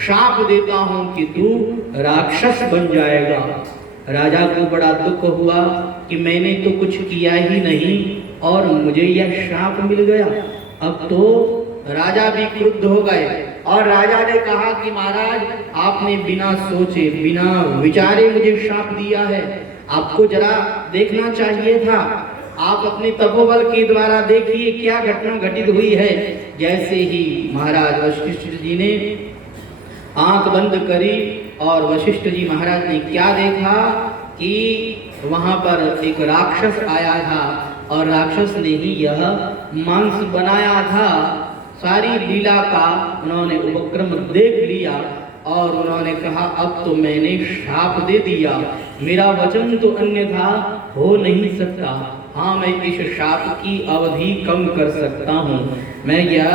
शाप देता हूं कि तू राक्षस बन जाएगा। राजा को बड़ा दुख हुआ कि मैंने तो कुछ किया ही नहीं और मुझे यह शाप मिल गया। अब तो राजा भी क्रुद्ध हो गए और राजा ने कहा कि महाराज, आपने बिना सोचे बिना विचारे मुझे शाप दिया है। आपको जरा देखना चाहिए था। आप अपने तपोबल के द्वारा देखिए क्या घटना घटित हुई है। जैसे ही महाराज वशिष्ठ जी ने आंख बंद करी और वशिष्ठ जी महाराज ने क्या देखा कि वहां पर एक राक्षस आया था और राक्षस ने ही यह मांस बनाया था। सारी लीला का उन्होंने उपक्रम देख लिया और उन्होंने कहा, अब तो मैंने शाप दे दिया, मेरा वचन तो अन्यथा हो नहीं सकता। हाँ, मैं इस शाप की अवधि कम कर सकता हूँ। मैं यह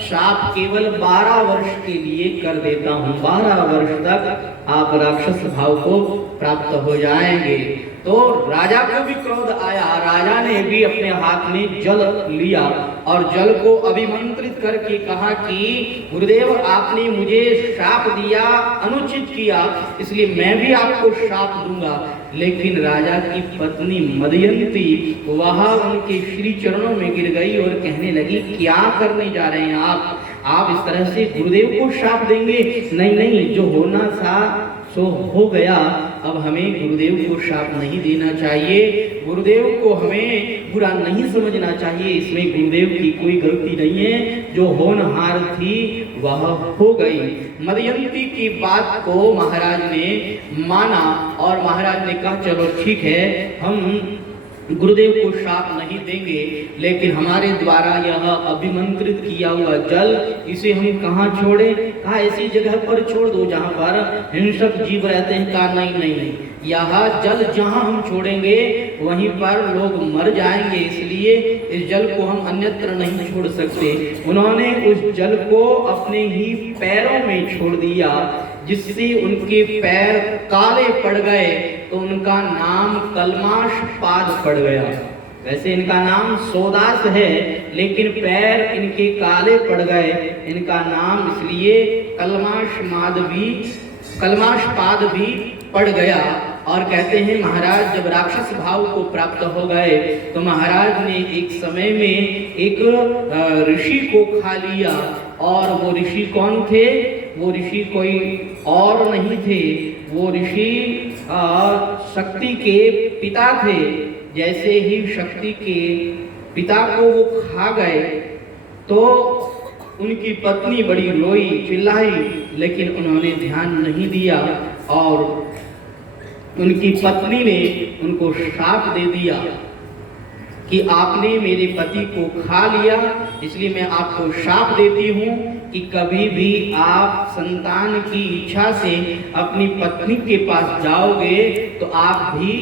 शाप केवल 12 वर्ष के लिए कर देता हूँ। 12 वर्ष तक आप राक्षस भाव को प्राप्त हो जाएंगे। तो राजा को भी क्रोध आया। राजा ने भी अपने हाथ में जल लिया और जल को अभिमंत्रित करके कहा कि गुरुदेव, आपने मुझे शाप दिया, अनुचित किया, इसलिए मैं भी आपको शाप दूंगा। लेकिन राजा की पत्नी मदयंती वहां उनके श्री चरणों में गिर गई और कहने लगी, क्या करने जा रहे हैं आप इस तरह से गुरुदेव को शाप देंगे? नहीं नहीं, जो होना था सो हो गया। अब हमें गुरुदेव को शाप नहीं देना चाहिए, गुरुदेव को हमें बुरा नहीं समझना चाहिए। इसमें गुरुदेव की कोई गलती नहीं है, जो होनहार थी वह हो गई। मदयंती की बात को महाराज ने माना और महाराज ने कहा, चलो ठीक है, हम गुरुदेव को शाप नहीं देंगे, लेकिन हमारे द्वारा यह अभिमंत्रित किया हुआ जल, इसे हम कहाँ छोड़े? कहा, ऐसी जगह पर छोड़ दो जहाँ पर हिंसक जीव रहते हैं। कहा नहीं, यह जल जहाँ हम छोड़ेंगे वहीं पर लोग मर जाएंगे, इसलिए इस जल को हम अन्यत्र नहीं छोड़ सकते। उन्होंने उस जल को अपने ही पैरों में छोड़ दिया, जिससे उनके पैर काले पड़ गए, तो उनका नाम कलमाशपाद पड़ गया। वैसे इनका नाम सोदास है, लेकिन पैर इनके काले पड़ गए, इनका नाम इसलिए कलमाशपाद भी पड़ गया। और कहते हैं महाराज जब राक्षस भाव को प्राप्त हो गए तो महाराज ने एक समय में एक ऋषि को खा लिया। और वो ऋषि कौन थे? वो ऋषि कोई और नहीं थे, वो ऋषि शक्ति के पिता थे। जैसे ही शक्ति के पिता को वो खा गए तो उनकी पत्नी बड़ी रोई, चिल्लाई, लेकिन उन्होंने ध्यान नहीं दिया और उनकी पत्नी ने उनको शाप दे दिया कि आपने मेरे पति को खा लिया, इसलिए मैं आपको शाप देती हूँ कि कभी भी आप संतान की इच्छा से अपनी पत्नी के पास जाओगे तो आप भी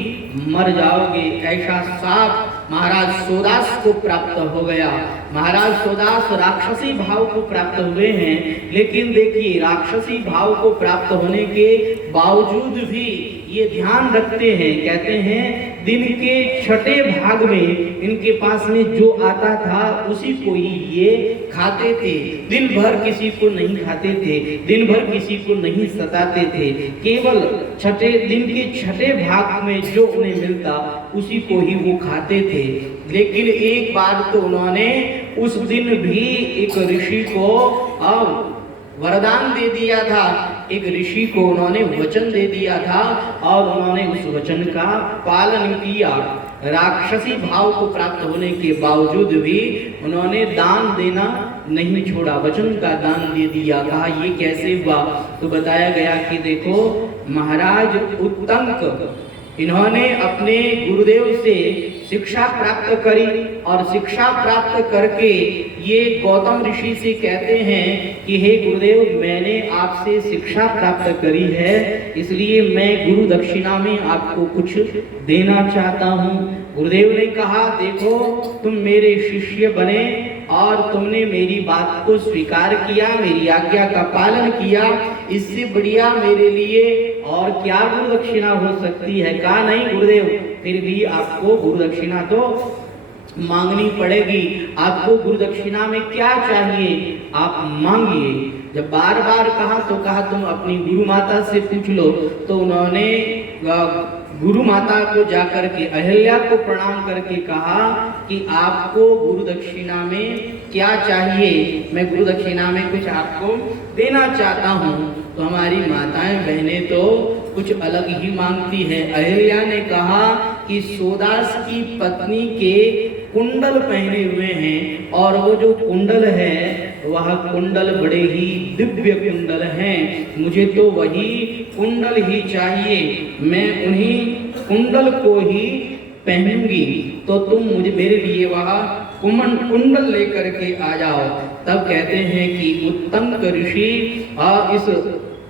मर जाओगे। ऐसा शाप महाराज सोदास को प्राप्त हो गया। महाराज सोदास राक्षसी भाव को प्राप्त हुए हैं, लेकिन देखिए राक्षसी भाव को प्राप्त होने के बावजूद भी ये ध्यान रखते हैं, कहते हैं दिन के छठे भाग में इनके पास में जो आता था उसी को ही ये खाते थे। दिन भर किसी को नहीं खाते थे, दिन भर किसी को नहीं सताते थे, केवल दिन के छठे भाग में जो उन्हें मिलता उसी को ही वो खाते थे। लेकिन एक बार तो उन्होंने उस दिन भी एक ऋषि को वरदान दे दिया था, एक ऋषि को उन्होंने वचन दे दिया था और उन्होंने उस वचन का पालन किया। राक्षसी भाव को प्राप्त होने के बावजूद भी उन्होंने दान देना नहीं छोड़ा, वचन का दान दे दिया। कहा ये कैसे हुआ? तो बताया गया कि देखो महाराज उत्तंक इन्होंने अपने गुरुदेव से शिक्षा प्राप्त करी और शिक्षा प्राप्त करके ये गौतम ऋषि से कहते हैं कि हे गुरुदेव, मैंने आपसे शिक्षा प्राप्त करी है, इसलिए मैं गुरु दक्षिणा में आपको कुछ देना चाहता हूँ। गुरुदेव ने कहा देखो तुम मेरे शिष्य बने और तुमने मेरी बात को स्वीकार किया, मेरी आज्ञा का पालन किया, इससे बढ़िया मेरे लिए और क्या गुरु दक्षिणा हो सकती है? कहा नहीं गुरुदेव, फिर भी आपको गुरु दक्षिणा तो मांगनी पड़ेगी। आपको गुरु दक्षिणा में क्या चाहिए आप मांगिए। जब बार बार कहा तो कहा तुम अपनी गुरु माता से पूछ लो। तो उन्होंने गुरु माता को जाकर के अहिल्या को प्रणाम करके कहा कि आपको गुरु दक्षिणा में क्या चाहिए, मैं गुरु दक्षिणा में कुछ आपको देना चाहता हूँ। तो हमारी माताएं बहनें तो कुछ अलग ही मांगती है। अहिल्या ने कहा कि सोदास की पत्नी के कुंडल पहने हुए हैं और वो जो कुंडल है वह कुंडल बड़े ही दिव्य कुंडल हैं, मुझे तो वही कुंडल ही चाहिए, मैं उन्हीं कुंडल को ही पहनूंगी, तो तुम मुझे मेरे लिए वह कुंडल लेकर के आ जाओ। तब कहते हैं कि उत्तंक ऋषि इस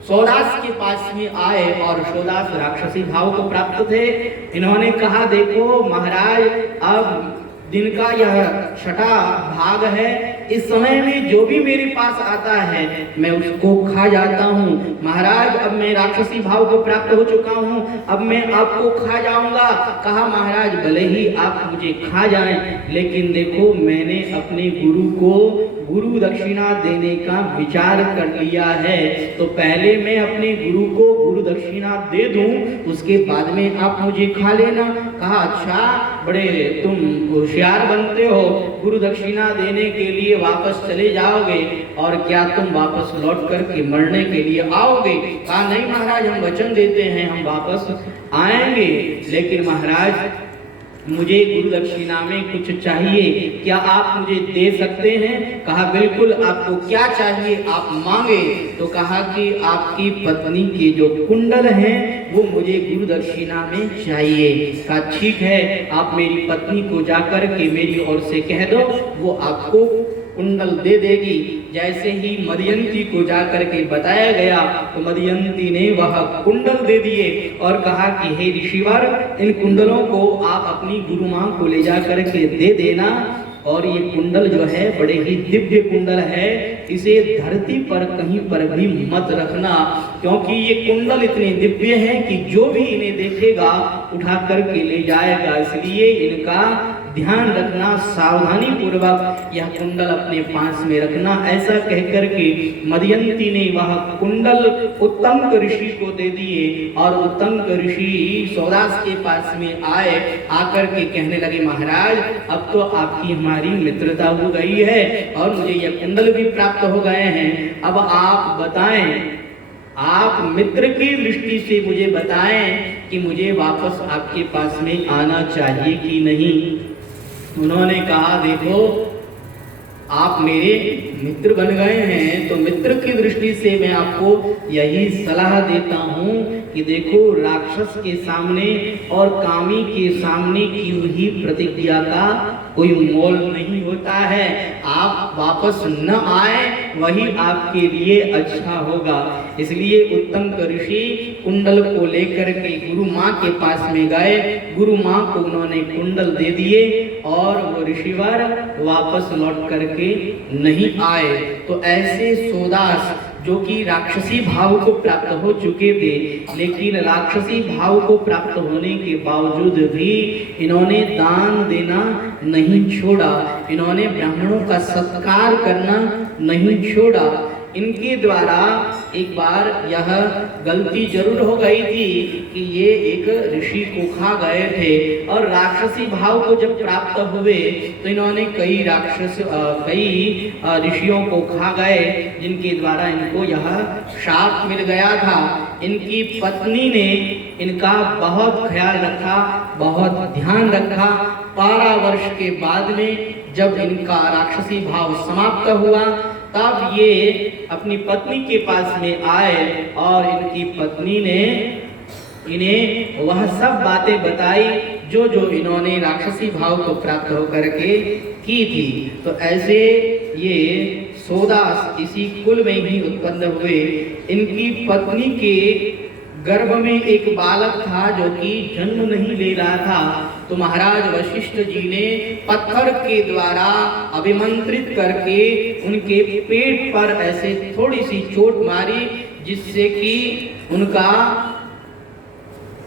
सोदास के पास में आए और सोदास राक्षसी भाव को प्राप्त थे। इन्होंने कहा देखो महाराज, अब दिन का यह छठा भाग है, इस समय में जो भी मेरे पास आता है मैं उसको खा जाता हूँ। महाराज अब मैं राक्षसी भाव को प्राप्त हो चुका हूँ, अब मैं आपको खा जाऊंगा। कहा महाराज भले ही आप मुझे खा जाएं, लेकिन देखो मैंने अपने गुरु को गुरु दक्षिणा देने का विचार कर लिया है, तो पहले मैं अपने गुरु को गुरु दक्षिणा दे दूं, उसके बाद में आप मुझे खा लेना। कहा अच्छा, बड़े तुम होशियार बनते हो, गुरु दक्षिणा देने के लिए वापस चले जाओगे और क्या तुम वापस लौट करके मरने के लिए आओगे? कहा नहीं महाराज, हम वचन देते हैं हम वापस आएंगे, लेकिन महाराज मुझे गुरु दक्षिणा में कुछ चाहिए, क्या आप मुझे दे सकते हैं? कहा बिल्कुल, आपको क्या चाहिए आप मांगे। तो कहा कि आपकी पत्नी के जो कुंडल हैं वो मुझे गुरु दक्षिणा में चाहिए। कहा ठीक है, आप मेरी पत्नी को जाकर के मेरी ओर से कह दो, वो आपको कुंडल दे देगी। जैसे ही मदयंती को जाकर के बताया गया तो मदयंती ने वह कुंडल दे दिए और कहा कि हे ऋषिवर, इन कुंडलों को आप अपनी गुरु मां को ले जाकर के दे देना, और ये कुंडल जो है बड़े ही दिव्य कुंडल है, इसे धरती पर कहीं पर भी मत रखना, क्योंकि ये कुंडल इतने दिव्य हैं कि जो भी इन्हें देखेगा उठा करके ले जाएगा, इसलिए इनका ध्यान रखना, सावधानी पूर्वक यह कुंडल अपने पास में रखना। ऐसा कहकर के मदयंती ने वह कुंडल उत्तंक ऋषि को दे दिए और उत्तंक ऋषि सोदास के पास में आए, आकर के कहने लगे महाराज अब तो आपकी हमारी मित्रता हो गई है और मुझे यह कुंडल भी प्राप्त हो गए हैं, अब आप बताएं, आप मित्र की दृष्टि से मुझे बताएं कि मुझे वापस आपके पास में आना चाहिए कि नहीं। उन्होंने कहा देखो आप मेरे मित्र बन गए हैं, तो मित्र की दृष्टि से मैं आपको यही सलाह देता हूँ कि देखो राक्षस के सामने और कामी के सामने की हुई प्रतिज्ञा का कोई मोल नहीं होता है, आप वापस न आए वही आपके लिए अच्छा होगा। इसलिए उत्तंक ऋषि कुंडल को लेकर के गुरु माँ के पास में गए, गुरु माँ को उन्होंने कुंडल दे दिए और वो ऋषिवर वापस लौट करके नहीं आए। तो ऐसे सोदास जो कि राक्षसी भाव को प्राप्त हो चुके थे, लेकिन राक्षसी भाव को प्राप्त होने के बावजूद भी इन्होंने दान देना नहीं छोड़ा, इन्होंने ब्राह्मणों का सत्कार करना नहीं छोड़ा। इनके द्वारा एक बार यह गलती जरूर हो गई थी कि ये एक ऋषि को खा गए थे और राक्षसी भाव को जब प्राप्त हुए तो इन्होंने कई ऋषियों को खा गए, जिनके द्वारा इनको यह शाप मिल गया था। इनकी पत्नी ने इनका बहुत ख्याल रखा, बहुत ध्यान रखा। 12 वर्ष के बाद में जब इनका राक्षसी भाव समाप्त हुआ तब ये अपनी पत्नी के पास में आए और इनकी पत्नी ने इन्हें वह सब बातें बताई जो जो इन्होंने राक्षसी भाव को प्राप्त होकर के की थी। तो ऐसे ये सोदास इसी कुल में ही उत्पन्न हुए। इनकी पत्नी के गर्भ में एक बालक था जो कि जन्म नहीं ले रहा था, तो महाराज वशिष्ठ जी ने पत्थर के द्वारा अभिमंत्रित करके उनके पेट पर ऐसे थोड़ी सी चोट मारी, जिससे कि उनका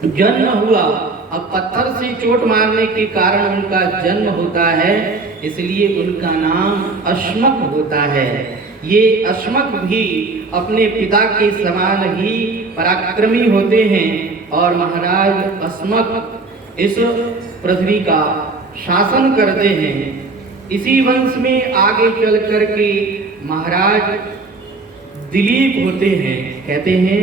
जन्म हुआ। अब पत्थर से चोट मारने के कारण उनका जन्म होता है, इसलिए उनका नाम अश्मक होता है। ये अश्मक भी अपने पिता के समान ही पराक्रमी होते हैं और महाराज अश्मक इस पृथ्वी का शासन करते हैं। इसी वंश में आगे चल करके महाराज दिलीप होते हैं। कहते हैं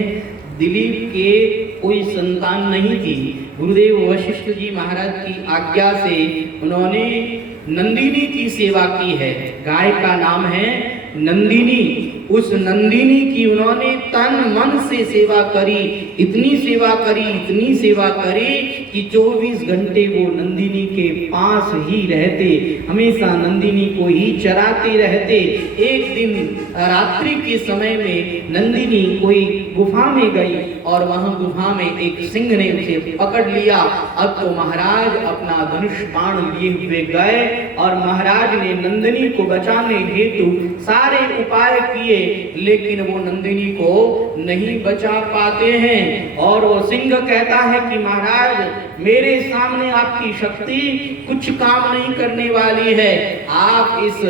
दिलीप के कोई संतान नहीं थी। गुरुदेव वशिष्ठ जी महाराज की आज्ञा से उन्होंने नंदिनी की सेवा की है। गाय का नाम है नंदिनी। उस नंदिनी की उन्होंने तन मन से सेवा करी, इतनी सेवा करी, इतनी सेवा करी कि 24 घंटे वो नंदिनी के पास ही रहते, हमेशा नंदिनी को ही चराते रहते। एक दिन रात्रि के समय में नंदिनी कोई गुफा में गई और वहां गुफा में एक सिंह ने उसे पकड़ लिया। अब तो महाराज अपना धनुष बाण लिए हुए गए और महाराज ने नंदिनी को बचाने हेतु सारे उपाय किए, लेकिन वो नंदिनी को नहीं बचा पाते हैं। और वो सिंह कहता है कि महाराज मेरे सामने आपकी शक्ति कुछ काम नहीं करने वाली है, आप इस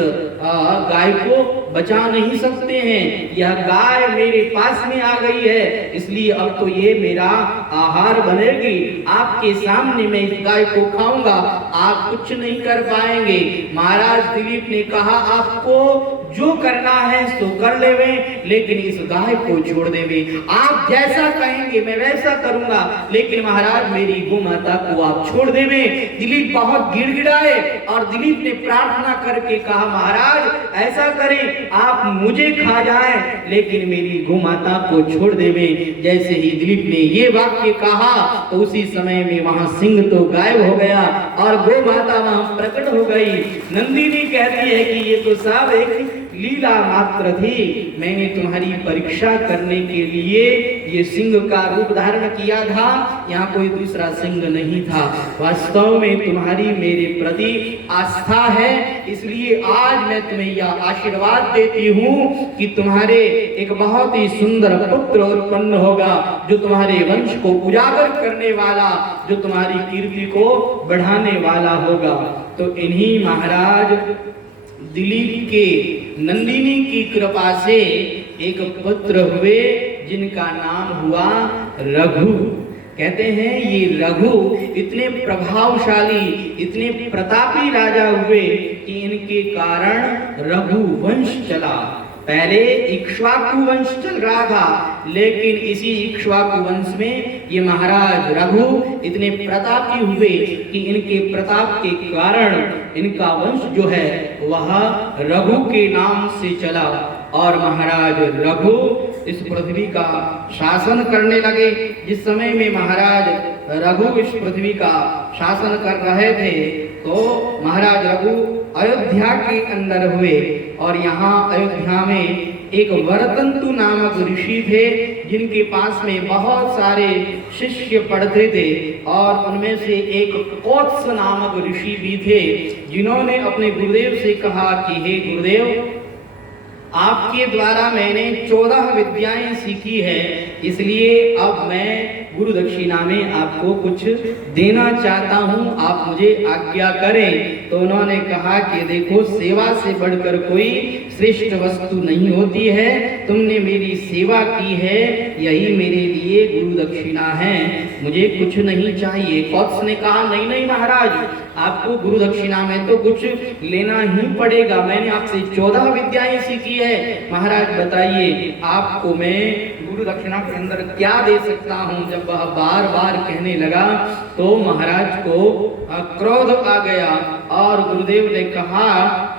गाय को बचा नहीं सकते हैं। यह गाय मेरे पास में आ गई है, इसलिए अब तो ये मेरा आहार बनेगी। आपके सामने मैं इस गाय को खाऊंगा, आप कुछ नहीं कर पाएंगे। महाराज दिलीप ने कहा आपको जो करना है सो कर लेवे, लेकिन इस गाय को छोड़ देवे। आप जैसा कहेंगे मैं वैसा करूंगा, लेकिन महाराज मेरी गोमाता को आप छोड़ देवे। दिलीप बहुत गिड़गिड़ाए और दिलीप ने प्रार्थना करके कहा महाराज ऐसा करें आप मुझे खा जाएं, लेकिन मेरी गोमाता को छोड़ देवे। जैसे ही दिलीप ने ये वाक्य कहा तो उसी समय में वहां सिंह तो गायब हो गया और गोमाता वहां प्रकट हो गई। नंदिनी कहती है कि ये तो सब एक लीला मात्र थी, मैंने तुम्हारी परीक्षा करने के लिए ये सिंह का रूप धारण किया था, यहाँ कोई दूसरा सिंह नहीं था। वास्तव में तुम्हारी मेरे प्रति आस्था है, इसलिए आज मैं तुम्हें यह आशीर्वाद देती हूँ कि तुम्हारे एक बहुत ही सुंदर पुत्र उत्पन्न होगा, जो तुम्हारे वंश को उजागर करने वाला, जो तुम्हारी कीर्ति को बढ़ाने वाला होगा। तो इन्हीं महाराज दिलीप के नंदिनी की कृपा से एक पुत्र हुए जिनका नाम हुआ रघु। कहते हैं ये रघु इतने प्रभावशाली, इतने प्रतापी राजा हुए कि इनके कारण रघु वंश चला। पहले इक्ष्वाकु वंश चल रहा था, लेकिन इसी इक्ष्वाकु वंश में ये महाराज रघु इतने प्रतापी हुए कि इनके प्रताप के कारण इनका वंश जो है वह रघु के नाम से चला और महाराज रघु इस पृथ्वी का शासन करने लगे। जिस समय में महाराज रघु इस पृथ्वी का शासन कर रहे थे तो महाराज रघु अयोध्या के अंदर हुए और यहाँ अयोध्या में एक वरतंतु नामक ऋषि थे जिनके पास में बहुत सारे शिष्य पढ़ते थे और उनमें से एक कोत्स नामक ऋषि भी थे जिन्होंने अपने गुरुदेव से कहा कि हे गुरुदेव आपके द्वारा मैंने 14 विद्याएं सीखी है, इसलिए अब मैं गुरु दक्षिणा में आपको कुछ देना चाहता हूं, आप मुझे आज्ञा करें। तो उन्होंने कहा कि देखो सेवा से बढ़कर कोई श्रेष्ठ वस्तु नहीं होती है, तुमने मेरी सेवा की है यही मेरे लिए गुरु दक्षिणा है, मुझे कुछ नहीं चाहिए। कोत्स ने कहा नहीं नहीं महाराज आपको गुरु दक्षिणा में तो कुछ लेना ही पड़ेगा, मैंने आपसे 14 विद्याएं सीखी है। महाराज बताइए आपको मैं गुरु दक्षिणा के अंदर क्या दे सकता हूँ। जब वह बार बार कहने लगा तो महाराज को क्रोध आ गया और गुरुदेव ने कहा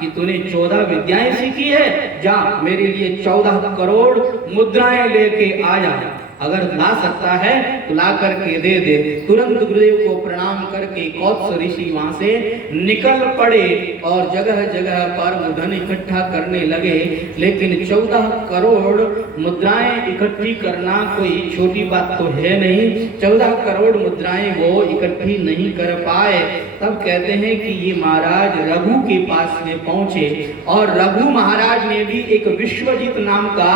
कि तूने 14 विद्याएं सीखी है, जा मेरे लिए 14 करोड़ मुद्राएं लेके आ जा, अगर ला सकता है तो ला करके दे दे। तुरंत गुरुदेव को प्रणाम करके कोत्स ऋषि वहां से निकल पड़े और जगह जगह पर धन इकट्ठा करने लगे। लेकिन 14 करोड़ मुद्राएं इकट्ठी करना कोई छोटी बात तो है नहीं, 14 करोड़ मुद्राएं वो इकट्ठी नहीं कर पाए। तब कहते हैं कि ये महाराज रघु के पास में पहुंचे और रघु महाराज ने भी एक विश्वजीत नाम का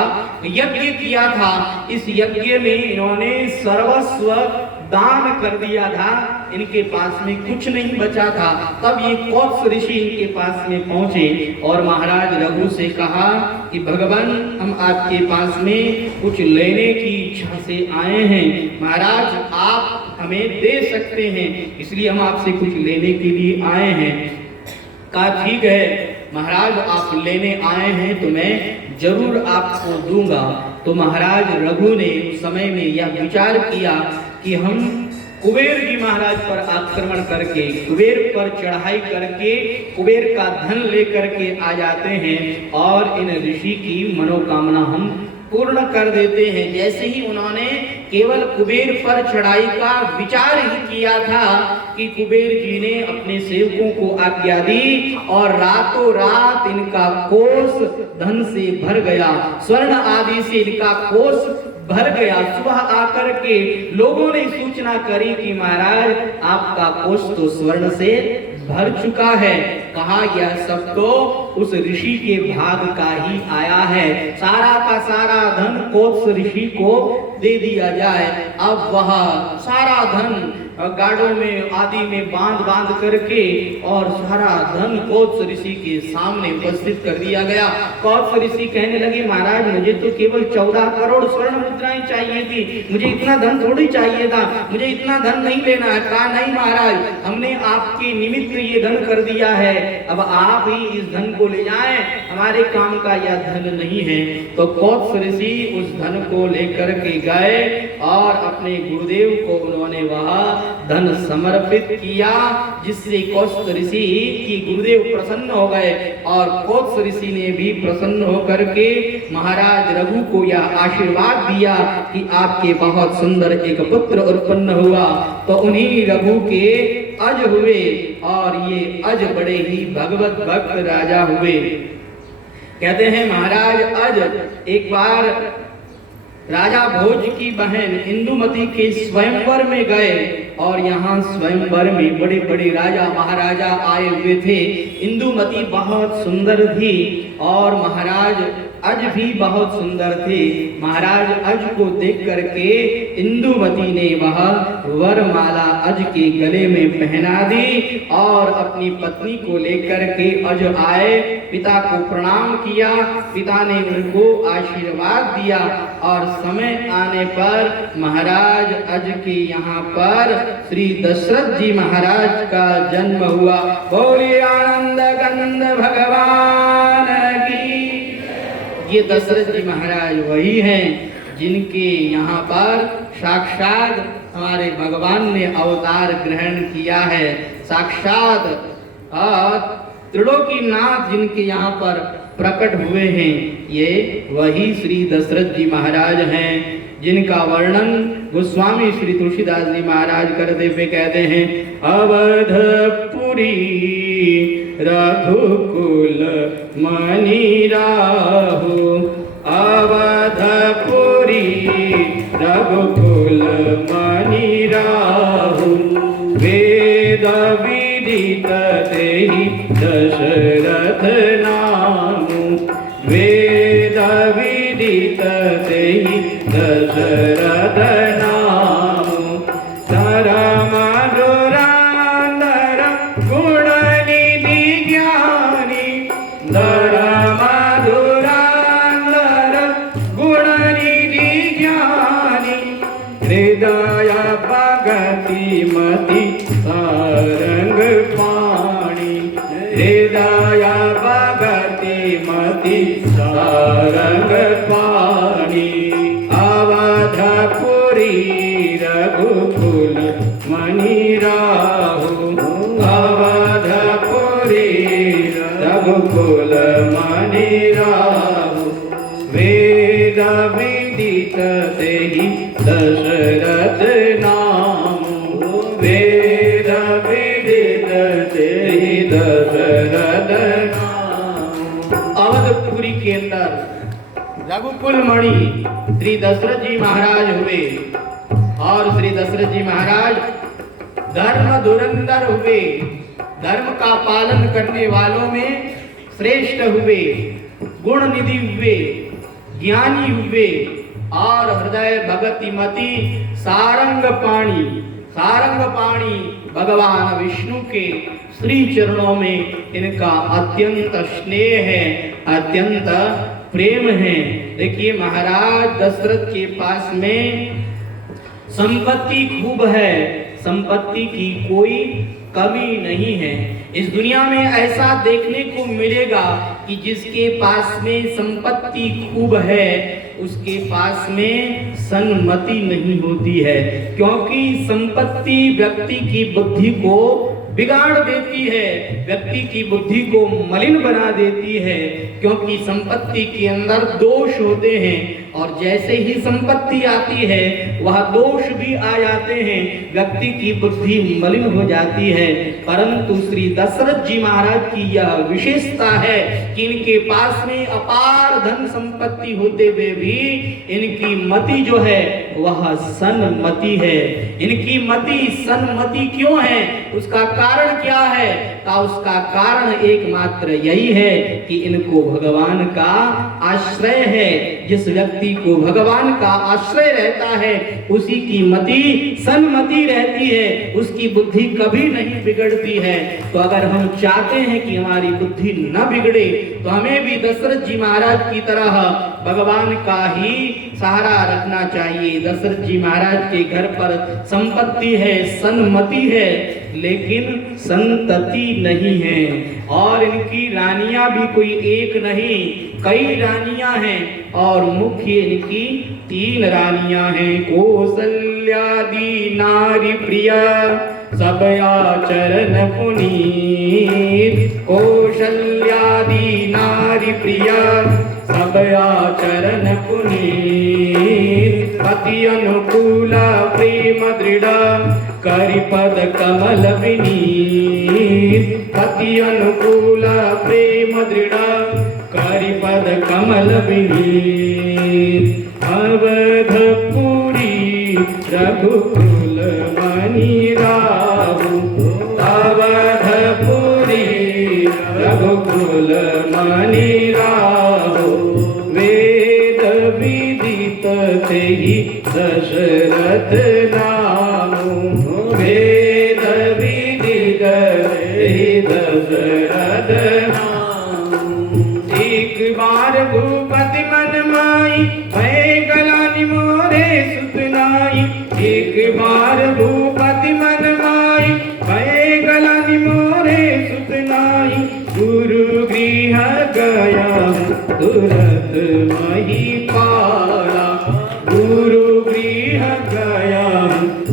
यज्ञ किया था। इस यज्ञ में इन्होंने सर्वस्व दान कर दिया था, इनके पास में कुछ नहीं बचा था। तब ये कौत्स ऋषि इनके पास में पहुंचे और महाराज रघु से कहा कि भगवान, हम आपके पास में कुछ लेने की इच्छा से आए हैं। महाराज आप हमें दे सकते हैं, इसलिए हम आपसे कुछ लेने के लिए आए हैं। कहा ठीक है महाराज, आप लेने आए हैं तो मैं जरूर आपको दूंगा। तो महाराज रघु ने उस समय में यह विचार किया कि हम कुबेर जी महाराज पर आक्रमण करके, कुबेर पर चढ़ाई करके कुबेर का धन लेकर के आ जाते हैं और इन ऋषि की मनोकामना हम पूर्ण कर देते हैं। जैसे ही उन्होंने केवल कुबेर पर चढ़ाई का विचार ही किया था कि कुबेर जी ने अपने सेवकों को आज्ञा दी और रातों रात इनका कोष धन से भर गया, स्वर्ण आदि से इनका कोष भर गया। सुबह आकर के लोगों ने सूचना करी कि महाराज आपका कोष तो स्वर्ण से भर चुका है। कहा यह सब तो उस ऋषि के भाग का ही आया है, सारा का सारा धन कोत्स ऋषि को दे दिया जाए। अब वह सारा धन गाड़ों में आदि में बांध करके और सारा धन कोत्स ऋषि के सामने उपस्थित कर दिया गया। कोत्स ऋषि कहने लगे महाराज मुझे तो केवल 14 करोड़ स्वर्ण मुद्राएं चाहिए थी, मुझे इतना धन थोड़ी चाहिए था, मुझे इतना धन नहीं लेना है। कहा नहीं महाराज, हमने आपके निमित्त ये धन कर दिया है, अब आप ही इस धन को ले जाएं, हमारे काम का यह धन नहीं है। तो कोत्स ऋषि उस धन को लेकर के गए और अपने गुरुदेव को उन्होंने वह धन समर्पित किया, जिससे कोत्स ऋषि की गुरुदेव प्रसन्न हो गए और कोत्स ऋषि ने भी प्रसन्न होकर के महाराज रघु को यह आशीर्वाद दिया कि आपके बहुत सुंदर एक पुत्र उत्पन्न हुआ। तो उन्हीं रघु के अज हुए और ये अज बड़े ही भगवत भक्त राजा हुए। कहते हैं महाराज अज एक बार राजा भोज की बहन इंदुमती के स्वयंवर में गए और यहाँ स्वयंवर में बड़े बड़े राजा महाराजा आए हुए थे। इंदुमती बहुत सुंदर थी और महाराज अज भी बहुत सुंदर थे। महाराज अज को देख करके इंदुमती ने वह वरमाला अज के गले में पहना दी और अपनी पत्नी को लेकर के अज आए, पिता को प्रणाम किया, पिता ने उनको आशीर्वाद दिया और समय आने पर महाराज अज के यहाँ पर श्री दशरथ जी महाराज का जन्म हुआ। बोलिए आनंद कंद भगवान की। ये दशरथ जी महाराज वही हैं जिनके यहाँ पर साक्षात हमारे भगवान ने अवतार ग्रहण किया है। साक्षात त्रिलोकीनाथ जिनके यहाँ पर प्रकट हुए हैं, ये वही श्री दशरथ जी महाराज हैं, जिनका वर्णन गोस्वामी श्री तुलसीदास जी महाराज करते हुए कहते हैं अवधपुरी रघुकुल मणि राहु, अवधपुरी रघुकुल मणि राहु, वेद विदित तेहि दशरथ नामु, वेद विदित तेहि दशरथ नामु, धर्म धुरंधर गुण निधि ज्ञानी, धर्म धुरंधर गुण निधि ज्ञानी, हृदय भगति मति सारंग पाणी, हृदय भगति मति सारंग पाणी, अवधपुरी रघुकुल मणि राहु, अवधपुरी रघुकुल मणि राहु, वेद विदित तेहि दशरथ नामु, वेद विदित तेहि दशरथ नामु। अवधपुरी के अंदर रघुकुल मणि श्री दशरथ जी महाराज हुए और श्री दशरथ जी महाराज धर्म धुरंधर हुए, धर्म का पालन करने वालों में श्रेष्ठ हुए, गुण निधि हुए, ज्ञानी हुए, और हृदय भगति मति सारंग पाणी भगवान विष्णु के श्री चरणों में इनका अत्यंत स्नेह है, अत्यंत प्रेम है। देखिए महाराज दशरथ के पास में संपत्ति खूब है, संपत्ति की कोई कमी नहीं है। इस दुनिया में ऐसा देखने को मिलेगा कि जिसके पास में संपत्ति खूब है उसके पास में सन्मति नहीं होती है, क्योंकि संपत्ति व्यक्ति की बुद्धि को बिगाड़ देती है, व्यक्ति की बुद्धि को मलिन बना देती है, क्योंकि संपत्ति के अंदर दोष होते हैं और जैसे ही संपत्ति आती है वह दोष भी आ जाते हैं, व्यक्ति की बुद्धि मलिन हो जाती है। परंतु श्री दशरथ जी महाराज की यह विशेषता है कि इनके पास में अपार धन संपत्ति होते हुए भी इनकी मति जो है वह सन्मति है। इनकी मति सन्मति क्यों है, उसका कारण क्या है? उसका कारण एकमात्र यही है कि इनको भगवान का आश्रय है। जिस व्यक्ति को भगवान का आश्रय रहता है उसी की मति सन्मति रहती है, उसकी बुद्धि कभी नहीं बिगड़ती है। तो अगर हम चाहते हैं कि हमारी बुद्धि न बिगड़े तो हमें भी दशरथ जी महाराज की तरह भगवान का ही सहारा रखना चाहिए। दशरथ जी महाराज के घर पर संपत्ति है, सन्मति है, लेकिन संतति नहीं है। और इनकी रानियां भी कोई एक नहीं, कई रानियां हैं और मुख्य इनकी 3 रानियां हैं। कौसल्यादि नारी प्रिया सब आचरण पुनीत, कौशल्यादि नारी प्रिया सब आचरण पुनीत, पति अनुकूल प्रेम दृढ़ करि पद कमल विनीत, पति अनुकूल प्रेम दृढ़ करि पद कमल विनीत। अवधपुरी रघुकुल मणि राहु, अवधपुरी रघुकुल मणि राहु, वेद विदित तेहि दशरथ नामु, वेद विदित तेहि दशरथ नामु। एक बार भूपति मन माई भय गलानि मोरे सुतनाई, एक बार भूपति मन माई भय गलानि मोरे सुतनाई, गुरु गृह गया तुरत महिपाला, गुरु गृह गया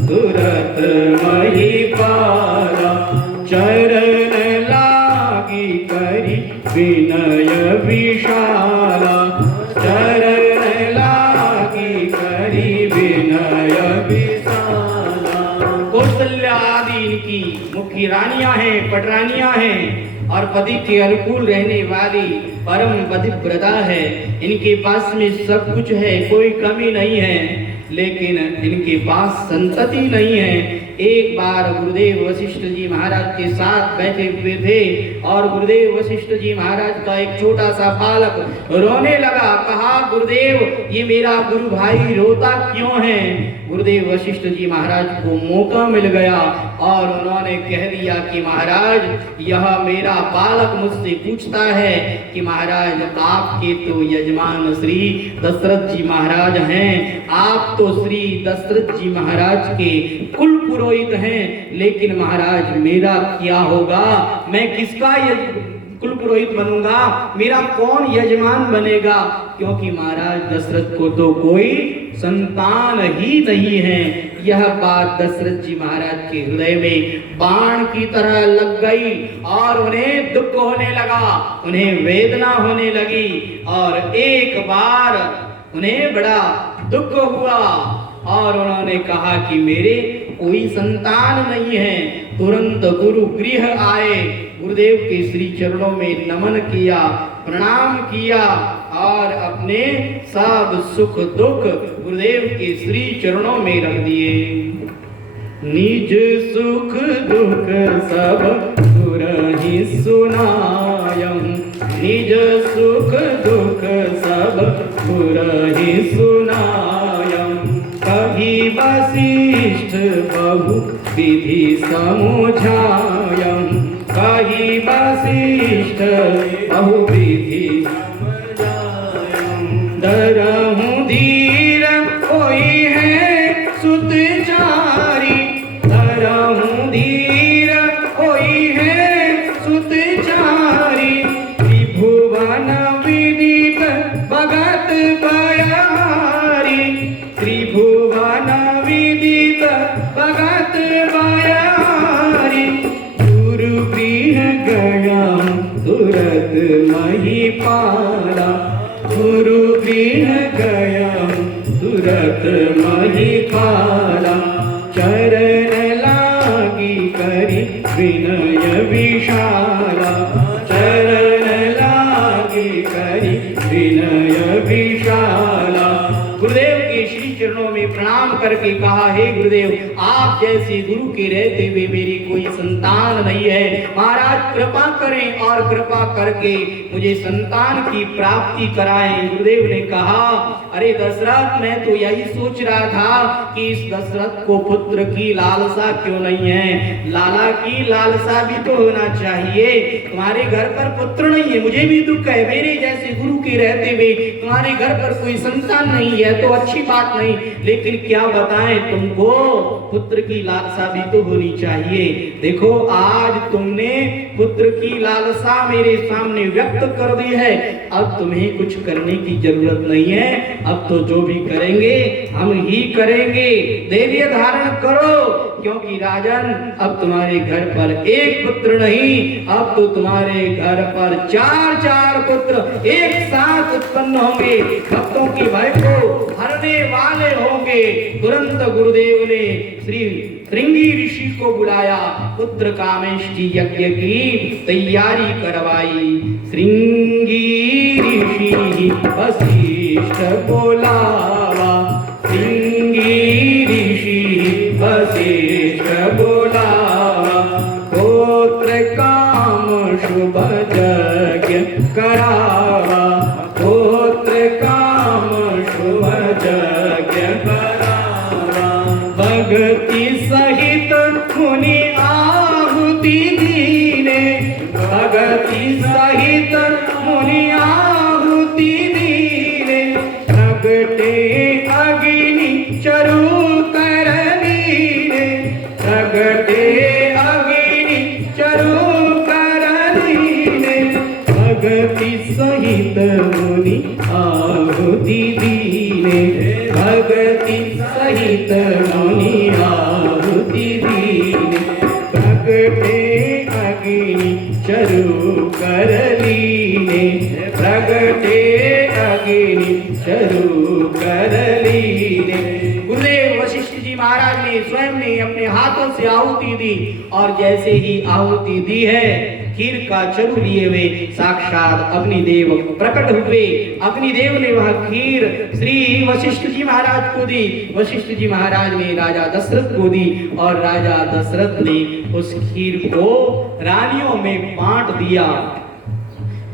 तुरत महिपाला, चरण लागी करी विनय विशाला, चरण लागी करी विनय विशाला। कौशल्या आदि इनकी मुख्य रानियां हैं, पटरानियां हैं और पति के अनुकूल रहने वाली परम पतिव्रता है। इनके पास में सब कुछ है, कोई कमी नहीं है, लेकिन इनके पास संतति नहीं है। एक बार गुरुदेव वशिष्ठ जी महाराज के साथ बैठे हुए थे और गुरुदेव वशिष्ठ जी महाराज का एक छोटा सा बालक रोने लगा। कहा, गुरुदेव ये मेरा गुरु भाई रोता क्यों है? गुरुदेव वशिष्ठ जी महाराज को मौका मिल गया और उन्होंने कह दिया कि महाराज यह मेरा बालक मुझसे पूछता है कि महाराज आपके तो यजमान श्री दशरथ जी महाराज हैं, आप तो श्री दशरथ जी महाराज के कुल पुरोहित हैं, लेकिन महाराज मेरा क्या होगा? मैं किसका कुल पुरोहित बनूंगा? मेरा कौन यजमान बनेगा? क्योंकि महाराज दशरथ को तो कोई संतान ही नहीं है। यह बात दशरथ जी महाराज के हृदय में बाण की तरह लग गई और उन्हें दुख होने लगा, उन्हें वेदना होने लगी और एक बार उन्हें बड़ा दुख हुआ और उन्होंने कहा कि मेरे कोई संतान नहीं है। तुरंत गुरु गृह आए, गुरुदेव के श्री चरणों में नमन किया, प्रणाम किया और अपने सब सुख दुख गुरुदेव के श्री चरणों में रख दिए। निज सुख दुख सब सुरहि सुनायम, निज सुख दुख सब पुरहि सुनायम। कही वशिष्ठ बहु विधि समुझायम। कही वशिष्ठ बहु विधि समझायम। दरहु धीर कोई है सुतचारी। दरहु धीर कोई है सुतचारी। त्रिभुवन विदित भगत बयारी। त्रिभुवन विदित भगत बयारी। गुरुगृह गया तुरत महिपाला। गुरुगृह गया तुरत महिपाला। चरण लागी करी विनय विशाला। चरण लागी करी विनय विशाला। गुरुदेव के श्री चरणों में प्रणाम करके कहा, हे गुरुदेव, आप जैसे गुरु के रहते हुए मेरी कोई संतान नहीं है। महाराज कृपा करें और कृपा करके मुझे संतान की प्राप्ति कराएं। गुरुदेव ने कहा, अरे दशरथ, मैं तो यही सोच रहा था कि इस दशरथ को पुत्र की लालसा क्यों नहीं है। लाला की लालसा भी तो होना चाहिए। तुम्हारे घर पर पुत्र नहीं है, मुझे भी दुख है। मेरे जैसे गुरु के रहते हुए तुम्हारे घर पर कोई संतान नहीं है तो अच्छी बात नहीं, लेकिन क्या बताएं तुमको, पुत्र की लालसा भी तो होनी चाहिए। देखो, आज तुमने पुत्र की लालसा मेरे सामने व्यक्त कर दी है। अब तुम्हें कुछ करने की जरूरत नहीं है। अब तो जो भी करेंगे हम ही करेंगे। दैर्य धारण करो, क्योंकि राजन, अब तुम्हारे घर पर एक पुत्र नहीं, अब तो तुम्हारे घर पर 4 पुत्र एक साथ उत्पन्न होंगे। भक्तों की भय को हरने वाले होंगे। तुरंत गुरुदेव ने श्री श्रृंगी ऋषि को बुलाया, पुत्र कामेष्टि यज्ञ की तैयारी करवाई। श्रृंगी ऋषि वशिष्ठ बोलावा। श्रृंगी ऋषि वशिष्ठ बोलावा। गोत्र काम शुभ यज्ञ करावा। गोत्र काम शुभ यज्ञ करावा। भक्ति सहित मुनि आहुति दीने। भक्ति सहित मुनि आहुति दीने। प्रगटे अग्नि चरु कर दीने। प्रगटे अग्नि चरु कर दीने। भक्ति सहित मुनि आहुति दीने। भक्ति सहित मुनि आहुति दीने। प्रगटे अग्नि चरु कर लीने। प्रगटे अग्नि चरु कर लीने। गुरुदेव वशिष्ठ जी महाराज ने स्वयं ने अपने हाथों से आहुति दी, और जैसे ही आहुति दी है, खीर का चरु लिए हुए साक्षात अग्निदेव प्रकट हुए। अग्निदेव ने वह खीर श्री वशिष्ठ जी महाराज को दी। वशिष्ठ जी महाराज ने राजा दशरथ को दी, और राजा दशरथ ने उस खीर को रानियों में बांट दिया।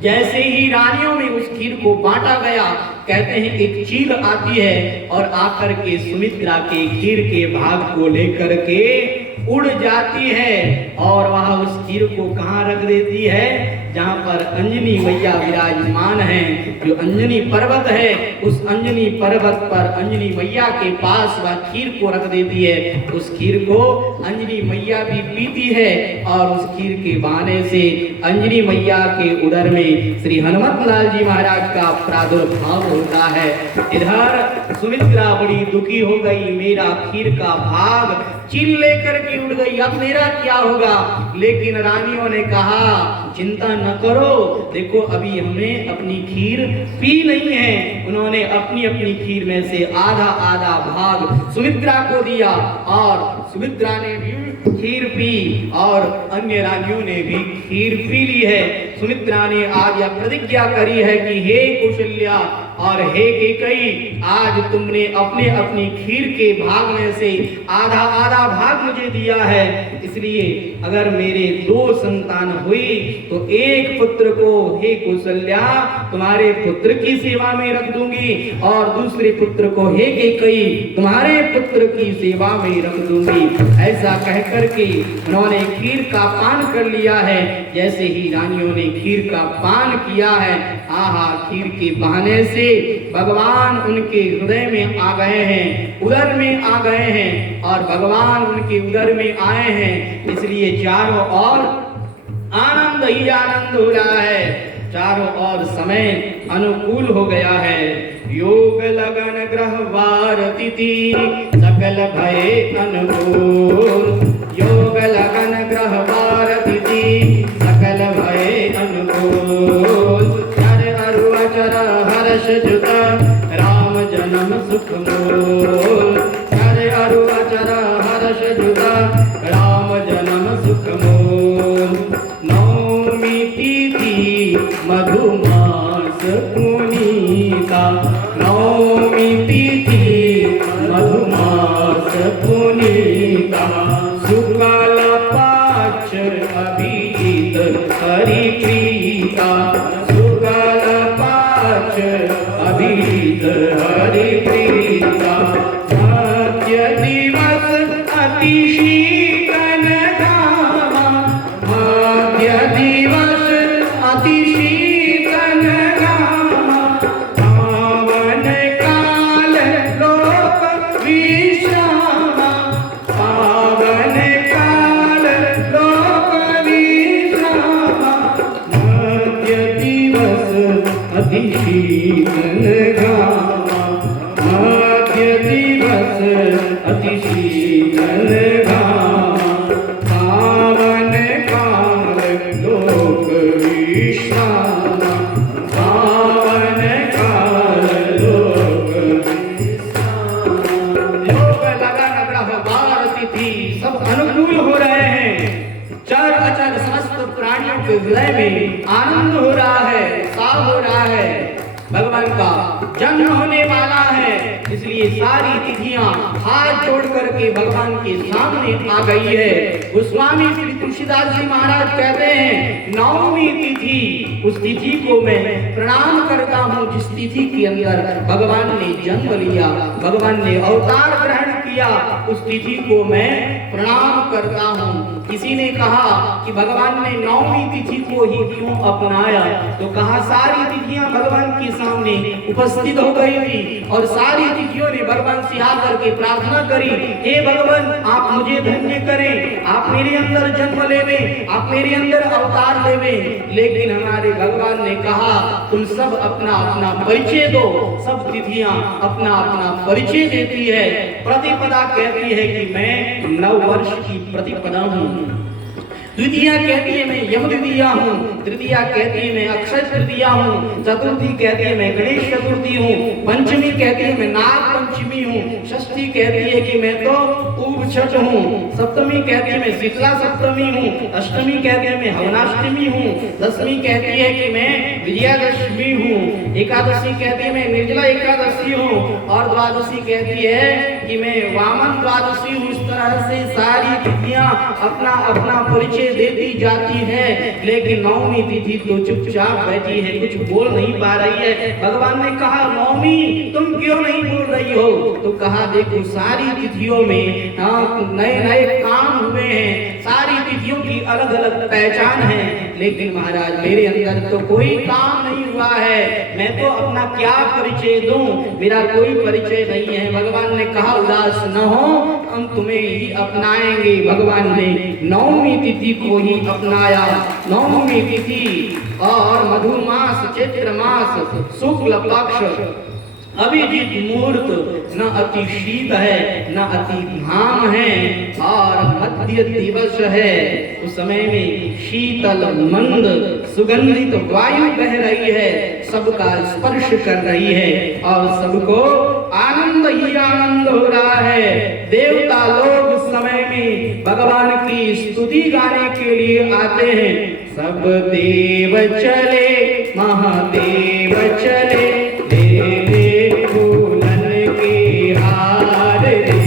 जैसे ही रानियों में उस खीर को बांटा गया, कहते हैं एक चील आती है और आकर के सुमित्रा के खीर के भाग को लेकर के उड़ जाती है, और वहां उस खीर को कहां रख देती है, जहां पर अंजनी मैया विराजमान है। जो अंजनी पर्वत है, उस अंजनी पर्वत पर अंजनी मैया के पास वह खीर को रख देती है। उस खीर को अंजनी मैया भी पीती है, और उस खीर के बहाने से अंजनी मैया के उदर में श्री हनुमत लाल जी महाराज का प्रादुर्भाव होता है। इधर सुमित्रा बड़ी दुखी हो गई, मेरा खीर का भाग चील लेकर के उड़ गई, अब मेरा क्या होगा। लेकिन रानियों ने कहा, चिंता न करो, देखो अभी हमने अपनी खीर पी नहीं है। उन्होंने अपनी अपनी खीर में से आधा आधा भाग सुमित्रा को दिया, और सुमित्रा ने भी खीर पी, और अन्य रानियों ने भी खीर पी ली है। सुमित्रा ने आज यह प्रतिज्ञा करी है कि हे कौशल्या और हे कैकेयी, आज तुमने अपने अपनी खीर के भाग में से आधा आधा भाग मुझे दिया है, इसलिए अगर मेरे 2 संतान हुई तो एक पुत्र को हे कौशल्या तुम्हारे पुत्र की सेवा में रख दूंगी और दूसरे पुत्र को हे कैकेयी तुम्हारे पुत्र की सेवा में रख दूंगी। ऐसा कहकर के उन्होंने खीर का पान कर लिया है। जैसे ही रानियों ने खीर का पान किया है, आहा, खीर के बहाने से भगवान उनके हृदय में आ गए हैं, उदर में आ गए हैं और भगवान उनके उदर में आए हैं, इसलिए चारों ओर आनंद ही आनंद हो रहा है, चारों ओर समय अनुकूल हो गया है। योग लगन ग्रह वार तिथि सकल भय अनुकूल, योग लगन ग्रह वार तिथि सकल भय अनुकूल, चर अरु अचर हर्ष जुत राम जन्म सुख मूल, चर अरु अचर हर्ष जुत राम जन्म सुख मूल। नवमी तिथि मधुमास पुनीता, नवमी तिथि मधुमास पुनीता, शुक्ल पक्ष अभिजित हरिप्रीता, शुक्ल पक्ष अभिजित हरिप्रीता, मध्य दिवस अति शीतल धामा, मध्य दिवस अति शीतल धामा, पावन काल लोक विश्रामा, पावन काल लोक विश्रामा, मध्य दिवस अति शीतल धामा, मध्य दिवस अति शीतल धामा, पावन काल लोक विश्रामा, पावन काल लोक विश्रामा। योग लगन ग्रह वार तिथि सब अनुकूल हो रहे हैं, चर अचर समस्त प्राणियों के हृदय में आनंद हो रहा है, उत्साह हो रहा है, भगवान का जन्म होने वाला है, इसलिए सारी तिथियां हाथ जोड़ करके भगवान के सामने आ गई है। गोस्वामी श्री तुलसीदास जी महाराज कहते हैं, नवमी तिथि उस तिथि को मैं प्रणाम करता हूँ जिस तिथि के अंदर भगवान ने जन्म लिया, भगवान ने अवतार ग्रहण किया, उस तिथि को मैं प्रणाम करता हूँ। किसी ने कहा कि भगवान ने नवमी तिथि को ही क्यों अपनाया, तो कहा सारी तिथियां भगवान के सामने उपस्थित हो गई थी और सारी तिथियों ने भगवान से आकर के प्रार्थना करी, हे भगवान आप मुझे धन्य करें, आप मेरे अंदर जन्म लेवे, आप मेरे अंदर अवतार लेवे। लेकिन हमारे भगवान ने कहा तुम सब अपना अपना परिचय दो, सब तिथियां अपना अपना परिचय देती है। प्रतिपदा कहती है कि मैं 9 वर्ष की प्रतिपदा हूँ, द्वितीया कहती है मैं यम द्वितीया हूँ, तृतीया कहती है मैं अक्षय तृतीया हूँ, चतुर्थी कहती है मैं गणेश चतुर्थी हूँ, पंचमी कहती है मैं नाग पंचमी हूँ, षष्ठी कहती है कि मैं तो ऊब छठ हूँ, सप्तमी कहती है मैं शीतला सप्तमी हूँ, अष्टमी कहती है मैं हवनाष्टमी हूँ, दशमी कहती है कि मैं विजयादशमी हूँ, एकादशी कहती है मैं निर्जला एकादशी हूँ और द्वादशी कहती है कि मैं वामन द्वादशी हूँ। इस तरह से सारी तिथियां अपना अपना परिचय देती जाती है, लेकिन नवमी तिथि तो चुपचाप बैठी है, कुछ बोल नहीं पा रही है। भगवान ने कहा नवमी तुम क्यों नहीं बोल रही हो, तो कहा देखो सारी तिथियों में नए नए काम हुए हैं, सारी तिथियों की अलग अलग पहचान है, लेकिन महाराज मेरे अंदर तो कोई काम नहीं हुआ है, मैं तो अपना क्या परिचय दूं, मेरा कोई परिचय नहीं है। भगवान ने कहा उदास न हो, हम तुम्हें ही अपनाएंगे। भगवान ने नवमी तिथि को ही अपनाया। नवमी तिथि और मधुमास चैत्र मास शुक्ल पक्ष अभिजीत मुहूर्त न अति शीत है न अति घाम है और मध्य दिवस है। उस समय में शीतल मंद सुगंधित वायु बह रही है, सबका स्पर्श कर रही है और सबको आनंद ही आनंद हो रहा है। देवता लोग समय में भगवान की स्तुति गाने के लिए आते हैं, सब देव चले महादेव चले, ले ले फूलन के हार रे,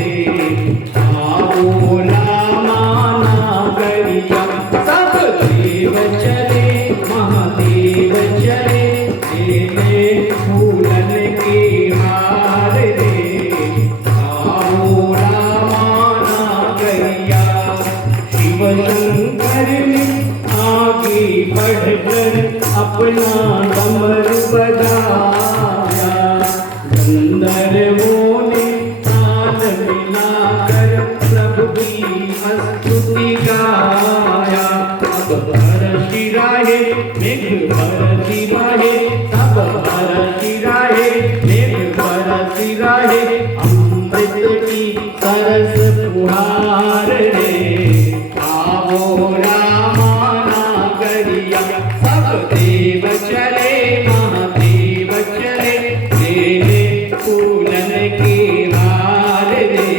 आओ रामा नागरिया। सब देव चले महादेव चले, ले ले फूलन के हार रे, आओ रामा नागरिया। शिव शंकर ने आगे बढ़कर अपना कमर बजाया, गंधर्वों ने ताल मिलाकर प्रभु की स्तुति गाया। अब बरसी राहे मेघ बरसी राहे, तब बरसी राहे मेघ बरसी राहे, अमृत की तरस फुहार रे, आओ रामा नागरिया। सब देव चले महादेव चले, ले ले फूलन के हार रे,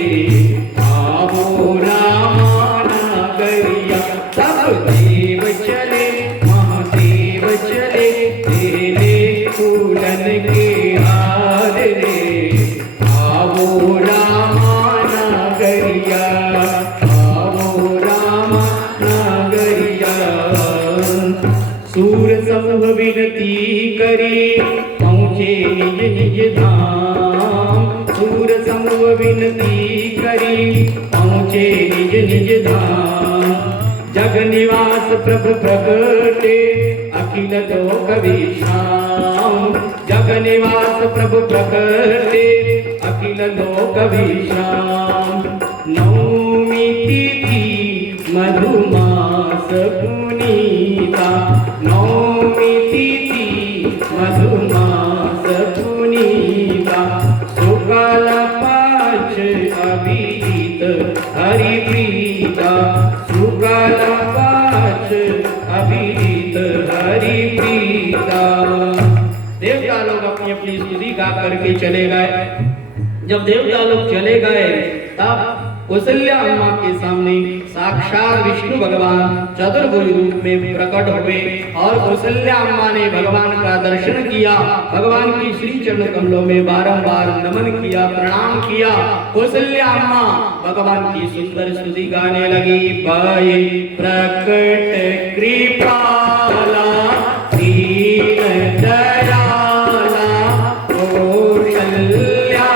आओ रामा नागरिया। सब देव चले महादेव चले, ले ले फूलन के हार रे, आओ रामा नागरिया, आओ रामा नागरिया। सूर समूह विनती करी पहुँचे निज निज धाम, सूर समूह विनती करी पहुँचे निज निज धाम। जग निवास प्रभु प्रगटे अखिल लोक विश्राम, जग निवास प्रभु प्रगटे अखिल लोक विश्राम। नवमी तिथि मधुमास पुनीता, नवमी तिथि मधुमास पुनीता, सुकाल पाच अभिजित हरिप्रीता, सुकाल पाच अभिजित हरिप्रीता। देवता लोग अपनी अपनी स्तुति गा करके चले गए। जब देवता लोग चले गए तब कौशल्या अम्मा के सामने साक्षात विष्णु भगवान चतुर्भुज रूप में प्रकट हुए और कौशल्या अम्मा ने भगवान का दर्शन किया, भगवान की श्री चरण कमलों में बारंबार नमन किया, प्रणाम किया। कौशल्या अम्मा भगवान की सुंदर स्तुति गाने लगी। पाए प्रकट कृपाला दीन दयाला, कौशल्या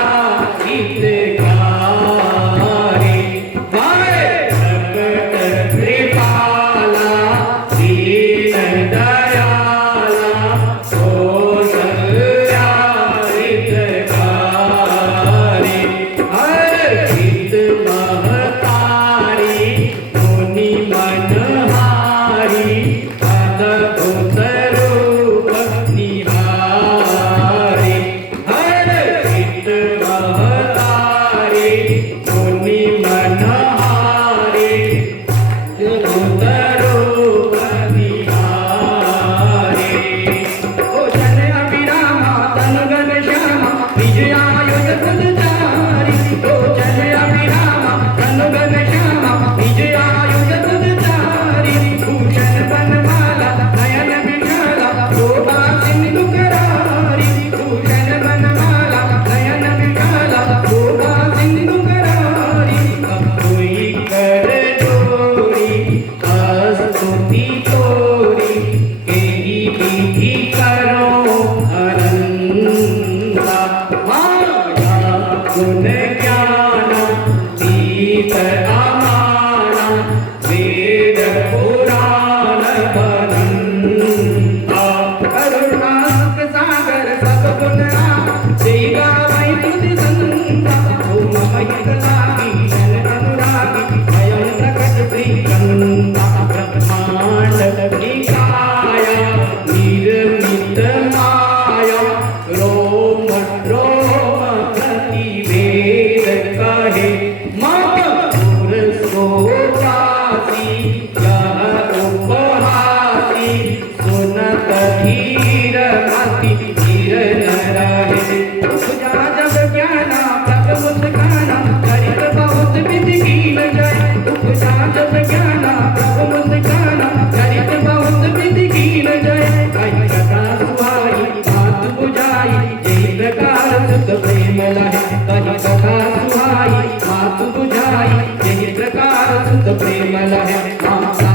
संत प्रेम लहै माता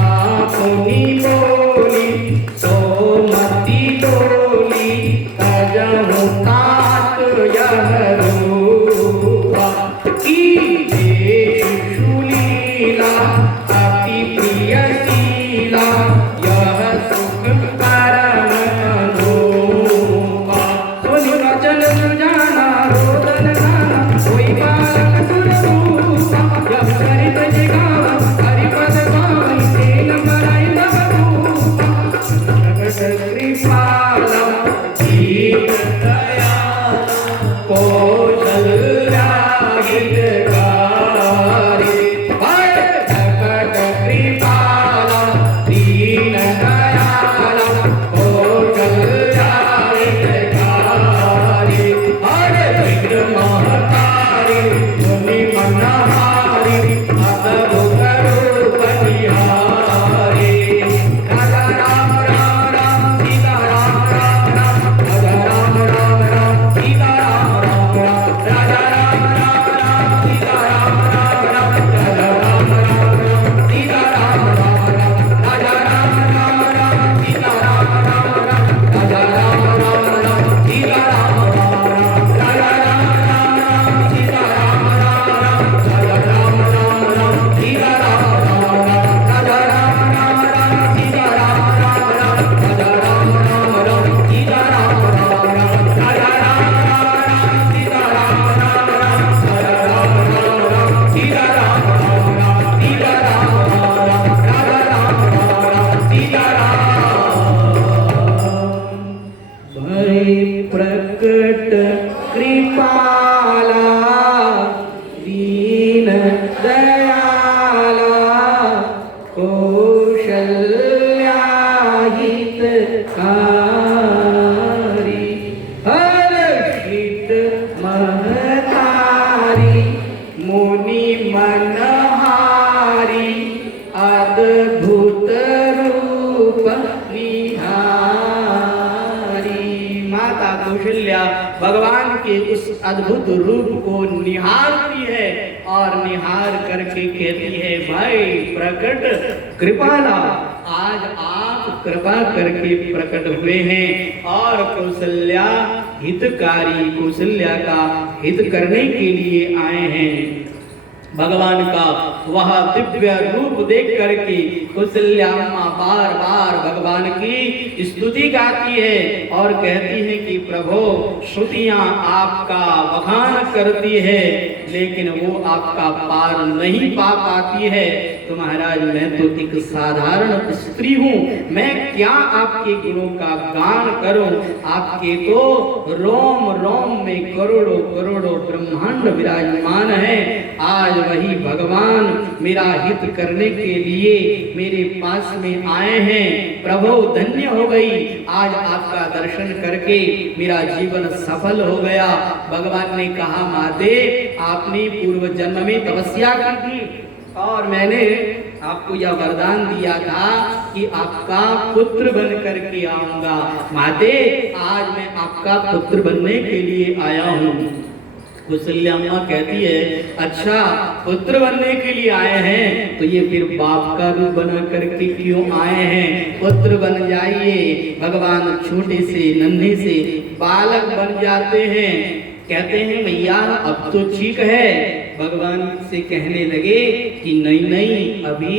पुनि बोली सोमति डोली तजहु तात यह रूपा की लीला अति प्रिय शीला यह सुख परम अनूपा सुनि वचन सुजाना रोदन गाना कोई बालक सुर रूपा यह सरित जिगावा हरिपद पावई तेन बराई बबरूपा जगत कृपाला दीन दयाला कौशल्या हितकारी जगत कृपाला दीन दयाला कौशल्या हितकारी हरे विघ्न महतारी मुनि मनहारी अद्भुत रूप निहारी राजा राम राम राम सीता राम राम राम राजा राम राम राम सीता राम राम राम राजा राम राम राम सीता राम राम राम राजा राम राम राम सीता राम राम राम राजा राम राम राम सीता राम राम राम राजा राम राम राम सीता राम राम राम राजा राम राम राम सीता राम राम राम राजा राम राम राम सीता राम राम राम राजा राम राम राम सीता राम राम राम राजा राम राम राम सीता राम राम राम राजा राम राम राम सीता राम राम राम राजा राम राम राम सीता राम राम राम सीता राम राम राम राजा राम राम राम सीता राम भय प्रकट कृपाला दीन दयाला कौशल्या हितकारी हर्षित महतारी मुनि मनहारी अद्भुत रूप निहारी माता कौशल्या भगवान के उस अद्भुत रूप को निहारती है और निहार करके कहती है भाई प्रकट कृपाला आज आप कृपा करके प्रकट हुए हैं और कौशल्या हितकारी कौशल्या का हित करने के लिए आए हैं। भगवान का वह दिव्य रूप देख करके कौशल्या माँ बार बार भगवान की स्तुति गाती है और कहती है कि प्रभु श्रुतियां आपका बखान करती है लेकिन वो आपका पार नहीं पा पाती है। तो महाराज मैं तो एक साधारण स्त्री हूँ, मैं क्या आपके गुणों का गान करूं। आपके तो रोम रोम में करोड़ों करोड़ों ब्रह्मांड विराजमान है। आज वही भगवान मेरा हित करने के लिए मेरे पास में आए हैं। प्रभु धन्य हो गई, आज आपका दर्शन करके मेरा जीवन सफल हो गया। भगवान ने कहा माते आपने पूर्व जन्म में तपस्या की थी और मैंने आपको यह वरदान दिया था कि आपका पुत्र बन करके आऊंगा। माते आज मैं आपका पुत्र बनने के लिए आया हूँ। कौशल्या माँ कहती है अच्छा पुत्र बनने के लिए आए हैं तो ये फिर बाप का रूप बना करके क्यों आए हैं। पुत्र बन जाइए। भगवान छोटे से नन्हे से बालक बन जाते हैं। कहते हैं भैया अब तो ठीक है। भगवान से कहने लगे कि नहीं नहीं अभी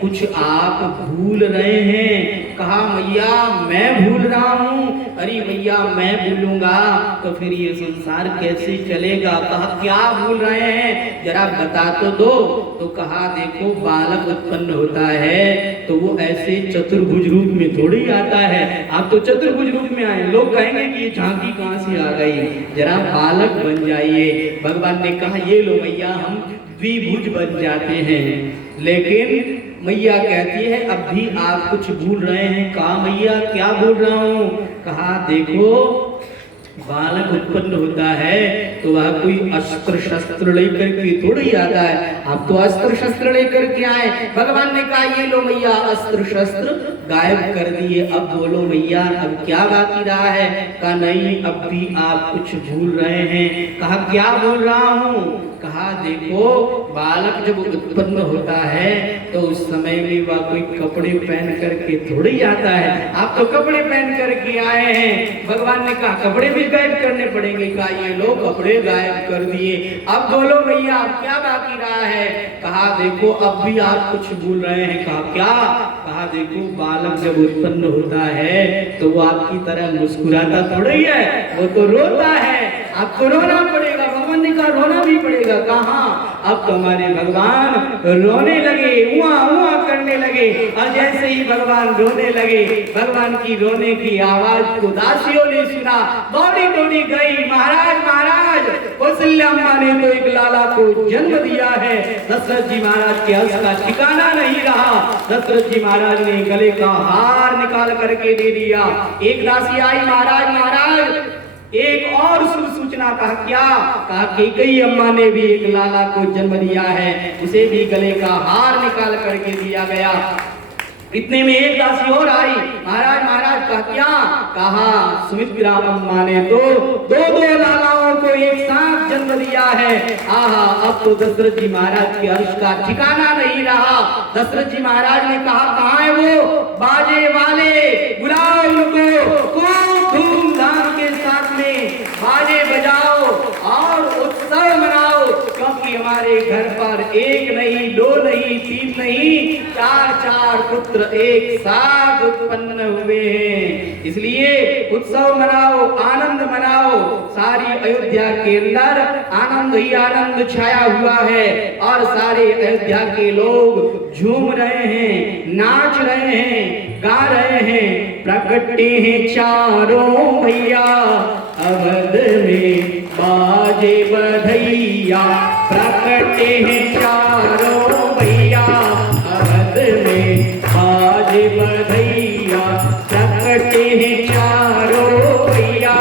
कुछ आप भूल रहे हैं। कहा मैया मैं भूल रहा हूँ। अरे मैया मैं भूलूंगा तो फिर ये संसार कैसे चलेगा। कहा क्या भूल रहे हैं जरा बता तो दो। तो कहा देखो बालक उत्पन्न होता है तो वो ऐसे चतुर्भुज रूप में थोड़ी आता है। आप तो चतुर्भुज रूप में आए, लोग कहेंगे कि ये झांकी कहाँ से आ गई। जरा बालक बन जाइए। भगवान ने कहा ये लो मैया हम द्विभुज बन जाते हैं। लेकिन मैया कहती है अब भी आप कुछ भूल रहे हैं। कहा मैया क्या भूल रहा हूँ। कहा देखो बालक उत्पन्न होता है तो वह कोई अस्त्र शस्त्र लेकर के थोड़ी आता है। आप तो अस्त्र शस्त्र लेकर के आए। भगवान ने कहा ये लो मैया अस्त्र शस्त्र गायब कर दिए। अब बोलो मैया अब क्या बाकी रहा है। कहा नहीं अब भी आप कुछ भूल रहे हैं। कहा क्या भूल रहा हूँ। कहा कहा देखो बालक जब उत्पन्न होता है तो उस समय में वह कोई कपड़े पहन करके थोड़ी आता है। आप तो कपड़े पहन करके आए हैं। भगवान ने कहा कपड़े भी गायब करने पड़ेंगे। कहा ये लो कपड़े गायब कर दिए। अब बोलो भैया अब क्या बाकी रहा है? कहा देखो अब भी आप कुछ भूल रहे हैं। कहा क्या? कहा देखो बालक जब उत्पन्न होता है तो वो आपकी तरह मुस्कुराता थोड़ी है, वो तो रोता है। आपको रोना पड़ेगा। भगवान ने कहा रोना भी पड़ेगा। कहा अब तो हमारे भगवान रोने लगे, उआ उआ करने लगे। और जैसे ही भगवान रोने लगे, भगवान की रोने की आवाज को दासियों ने सुना, दौड़ी दौड़ी गई। महाराज महाराज कौशल्या अम्मा ने तो एक लाला को जन्म दिया है। दशरथ जी महाराज के हर्ष का ठिकाना नहीं रहा। दशरथ जी महाराज ने गले का हार निकाल करके दे दिया। एक दासी आई, महाराज महाराज एक और शुभ सूचना। कहा क्या? कहा कैकेयी अम्मा ने भी एक लाला को जन्म दिया है, उसे भी गले का हार निकाल करके दिया गया। इतने में एक दासी और आई। महाराज महाराज कहा क्या? कहा सुमित्रा अम्मा ने तो दो दो लालाओं को एक साथ जन्म दिया है। आहा अब तो दशरथ जी महाराज के हर्ष का ठिकाना नहीं रहा। दशरथ जी महाराज ने कहा कहाँ है वो बाजे वाले, बुलाओ उनको, खूब धूमधाम के साथ में बाजे बजाओ और उत्सव मनाओ, क्योंकि हमारे घर पर एक नहीं, दो नहीं, तीन नहीं, चार चार पुत्र एक साथ उत्पन्न हुए हैं। इसलिए उत्सव मनाओ, आनंद मनाओ। सारी अयोध्या के अंदर आनंद ही आनंद छाया हुआ है और सारे अयोध्या के लोग झूम रहे हैं, नाच रहे हैं, गा रहे हैं। प्रकटे हैं चारों भैया अवध में बाजे बधैया। प्रकटे हैं चारों भैया अवध में बाजे बधैया। प्रकटे हैं चारों भैया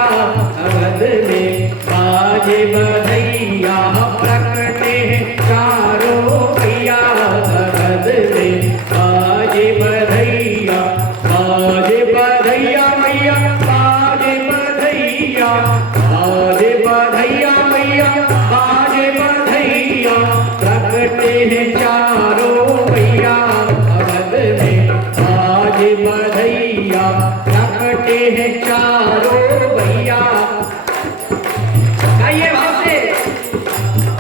अवध में बाजे बधैया। प्रकटे हैं चारों भैया अवध में बाजे बधैया। बाजे बधैया मैया बाजे बधैया, बाजे बधैया मैया बाजे बधैया। प्रकटे हैं चारों भैया अवध में बाजे बधैया। प्रकटे हैं चारों भैया। गाइए भाव से।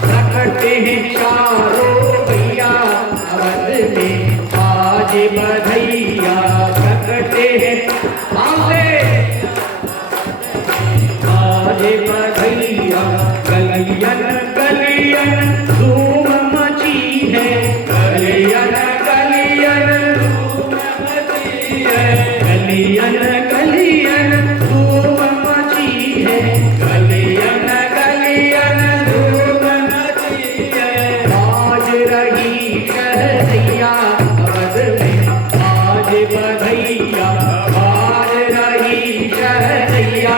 प्रकटे हैं चारों भैया अवध में बाजे बधैया। प्रकटे हैं भाव से। बाजे बधैया गलियन गलियन धूम मची है। गलियन गलियन धूम मची है। गलियन गलियन धूम मची है। गलियन गलियन धूम मची है। बाज रही शहरैया अवध में बाजे बधैया। बाज रही शहरैया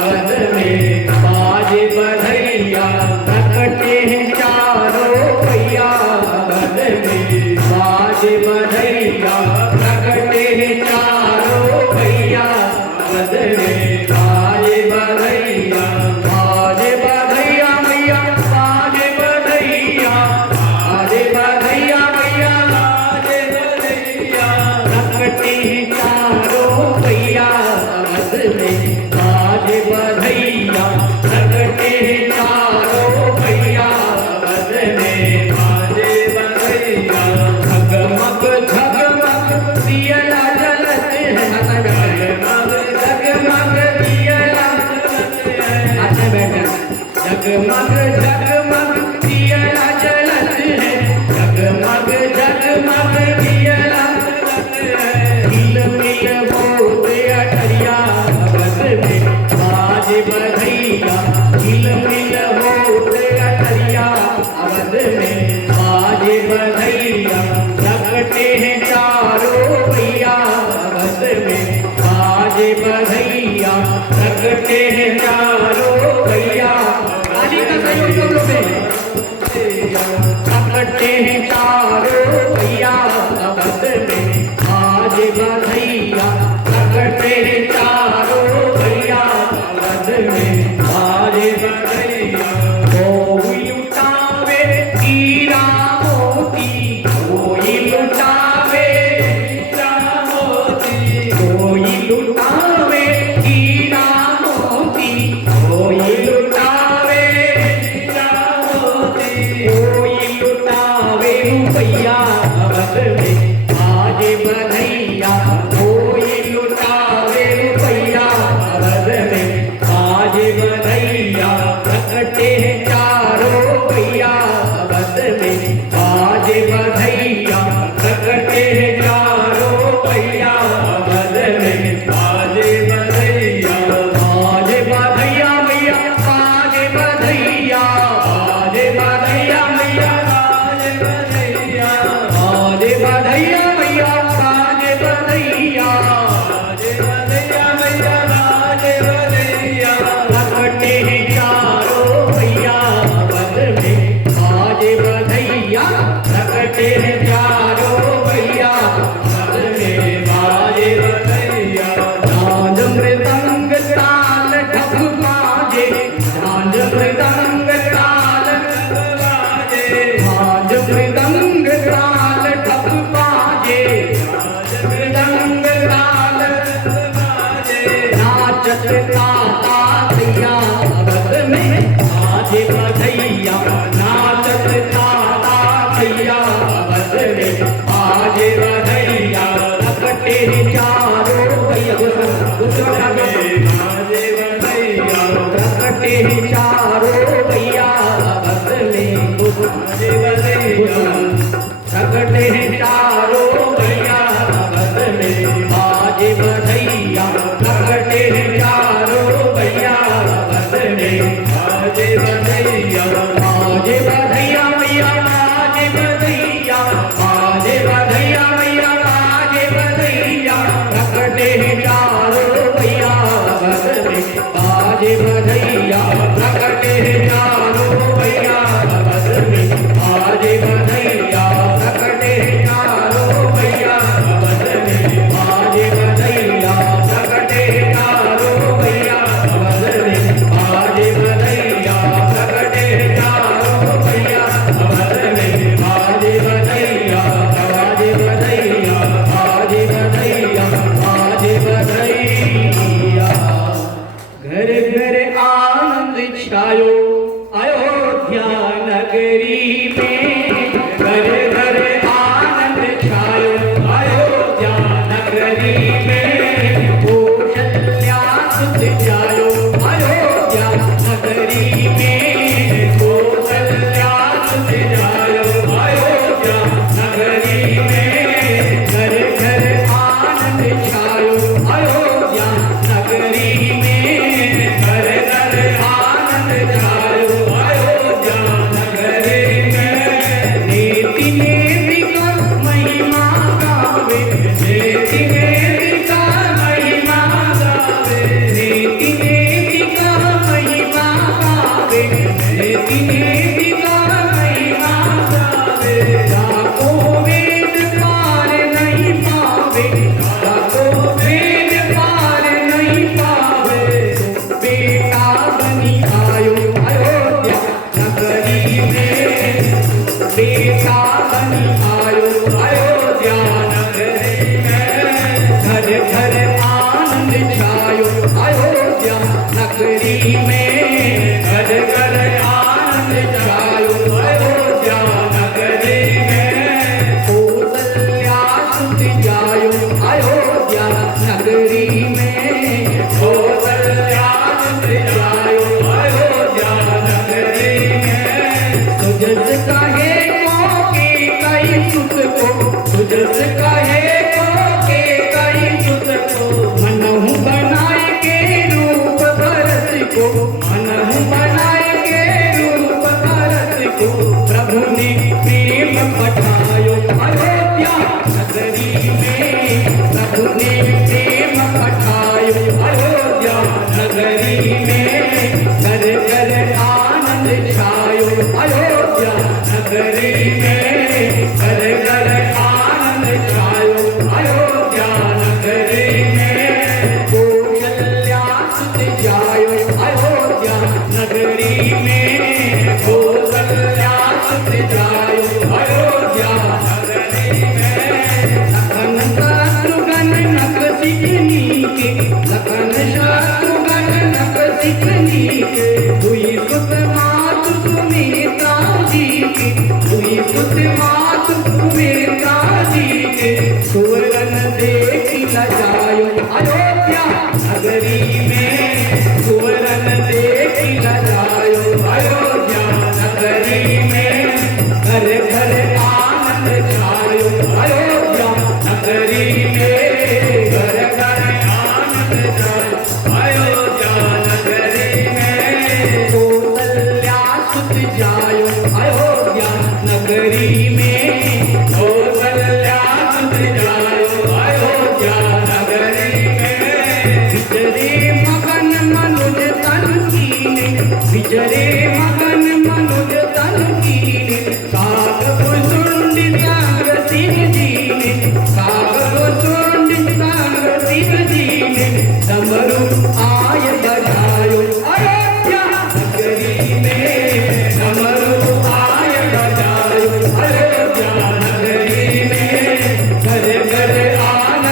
अवध में बाजे बधैया। प्रकटे हैं चारों भैया अवध में बाजे बधैया। प्रकटे हैं चारों भैया अवध में बाजे बधैया। बाजे बधैया मैया बाजे बधैया। बाजे बधैया मैया बाजे बधैया। प्रकटे हैं चारों भैया अवध में बाजे बधैया। प्रकटे हैं चारों भैया अवध में बाजे बधैया। झगमग झगमग दियला जलत है। झगमग झगमग दियला जलत है। अच्छा बेटा। जगमग जगमग दियला जलत है। जगमग जगमग दियला जलत है। मिल मिल बोते अटरिया अवध में बाजे बधैया। मिल मिल बोते अटरिया अवध में बाजे बधैया। प्रकटे हैं चारों भैया अवध में बाजे बधैया। प्रकटे हैं चारों भैया। ताली का सहयोग तुम लोग से। प्रकटे हैं चारों भैया अवध में बाजे बधैया। प्रकटे हैं चारों भैया अवध में बाजे बधैया। कोई उठावे हीरा मोती कोई लुटावे, हीरा मोती कोई लुटावे, हीरा मोती कोई लुटावे, हीरा मोती कोई लुटावे रुपया अवध में आज बधैया, कोई लुटावे रुपया अवध में आज बधैया, प्रकटे चारों भैया अवध में आज बधैया, प्रकटे चारों भैया अवध में आज बधैया, आज बधैया मैया आज बधैया, आज बधैया मैया आज बधैया, आज बधैया मैया आज बधैया, आज बधैया मैया आज बधैया, प्रकटे चारों भैया अवध में आज बधैया, प्रकटे चारों भैया अवध में आज बधैया। झांझ मृदंग ताल ढप बाजे, झांझ मृदंग ताल ढप बाजे, झांझ मृदंग ताल ढप बाजे, झांझ मृदंग ताल ढप बाजे, नाचत ताता भैया अवध में आज बधैया, नाचत ताता भैया अवध में आज बधैया, प्रकटे चारों भैया आज बधैया, प्रकटे चारों भैया अवध में आज बधैया, प्रकटे चारों भैया अवध में आज बधैया, प्रकटे चारों भैया अवध में आज बधैया, आज बधैया मैया आज बधैया, आज बधैया मैया आज बधैया, प्रकटे चारों भैया अवध में आज बधैया, प्रकटे चारों भैया अवध में आज बधैया, प्रकटे चारों भैया अवध में आज बधैया, प्रकटे चारों भैया अवध में आज बधैया, प्रकटे चारों भैया अवध में आज बधैया, आज बधैया, आज बधैया, आज बधैया। घर घर आनंद छायो अयोध्या नगरी में, घर घर आनंद छायो अयोध्या नगरी में, कौशल्या सुत जायो अयोध्या नगरी में, कौशल्या सुत जायो अयोध्या नगरी में, घर घर आनंद छायो अयोध्या नगरी में, घर घर आनंद छायो अयोध्या नगरी में, नीति नेति का महिमा गावे, नीति नेति का महिमा गावे, नीति नेति का महिमा गावे, नीति नेति का महिमा गावे, जाको वेद पार नहीं पावे, जाको वेद पार नहीं पावे, बेटा बनी आयो अयोध्या नगरी में, बेटा बनी आयो अयोध्या नगरी में, घर घर आनंद छायो अयोध्या नगरी में, घर घर आनंद छायो अयोध्या नगरी में, कौशल्या सुत जायो अयोध्या नगरी में, कौशल्या सुत जायो अयोध्या नगरी में, तुझस कहे को के कई सुत को, तुझस कहे को के कई सुत को, मनहु बनाए के रूप भरत को, मनहु बनाए के रूप भरत को, प्रभु ने प्रेम पठायो अयोध्या नगरी में, प्रभु ने प्रेम पठायो अयोध्या नगरी में, घर घर आनंद छायो अयोध्या नगरी में, घर घर आनंद छायो अयोध्या नगरी में, कौशल्या सुत जायो अयोध्या नगरी में, कौशल्या सुत जायो अयोध्या नगरी में। लखन शत्रुघ्न नख सिकनी के, लखन शत्रुघ्न नख सिकनी के, हुई सुत मातु सुमित्रा जी की, हुई सुत मातु सुमित्रा जी के, सुवर्ण देखी न जायो अयोध्या नगरी में, सुवर्ण देखी न जायो अयोध्या नगरी में, घर घर आनंद छायो अयोध्या नगरी में, घर घर आनंद छायो अयोध्या नगरी में। कौसल्या सुत जायो अयोध्या नगरी में, कौसल्या सुत जायो अयोध्या नगरी में। विजरे मगन मनुज तन कीने, विजरे मगन मनुज तन कीने, काग कुसुंडी सांग शिव जी ने, काग कुसुंडी सांग शिव जी ने, दम